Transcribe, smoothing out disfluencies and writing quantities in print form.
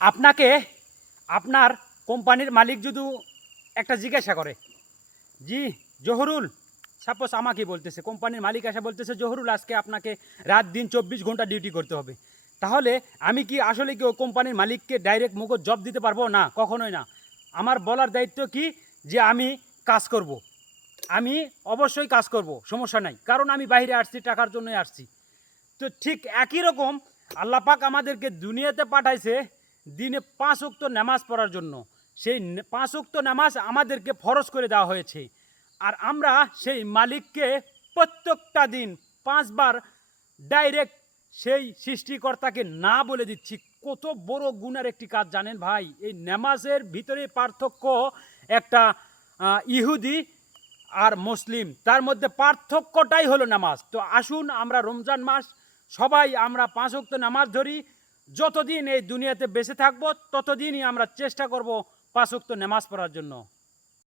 আপনাকে আপনার কোম্পানির মালিক যদি একটা জিজ্ঞাসা করে, জি জহুরুল, সাপোজ আমাকে বলতেছে, কোম্পানির মালিক এসে বলতেছে জহুরুল আজকে আপনাকে রাত দিন 24 ঘন্টা ডিউটি করতে হবে, তাহলে আমি কি আসলে কি ওই কোম্পানির মালিককে ডাইরেক্ট মুখে জব দিতে পারবো? না, কখনোই না। আমার বলার দায়িত্ব কি, যে আমি কাজ করব, আমি অবশ্যই কাজ করব, সমস্যা নাই, কারণ আমি বাইরে আসছি, টাকার জন্যই আসছি। তো ঠিক একই রকম আল্লাহ পাক আমাদেরকে দুনিয়াতে পাঠাইছে দিনে 5 ওয়াক্ত নামাজ পড়ার জন্য। সেই 5 ওয়াক্ত নামাজ আমাদেরকে ফরজ করে দেওয়া হয়েছে। আর আমরা সেই মালিককে প্রত্যেকটা দিন 5 বার ডাইরেক্ট সেই সৃষ্টিকর্তাকে না বলে দিচ্ছি। কত বড় গুণের একটি কাজ জানেন ভাই? এই নামাজের ভিতরে পার্থক্য একটা ইহুদি আর মুসলিম, তার মধ্যে পার্থক্যটাই হলো নামাজ। তো আসুন আমরা রমজান মাস সবাই আমরা 5 ওয়াক্ত নামাজ ধরি। যতদিন এই দুনিয়াতে বেঁচে থাকবো ততদিনই আমরা চেষ্টা করব 5 ওয়াক্ত নামাজ পড়ার জন্য।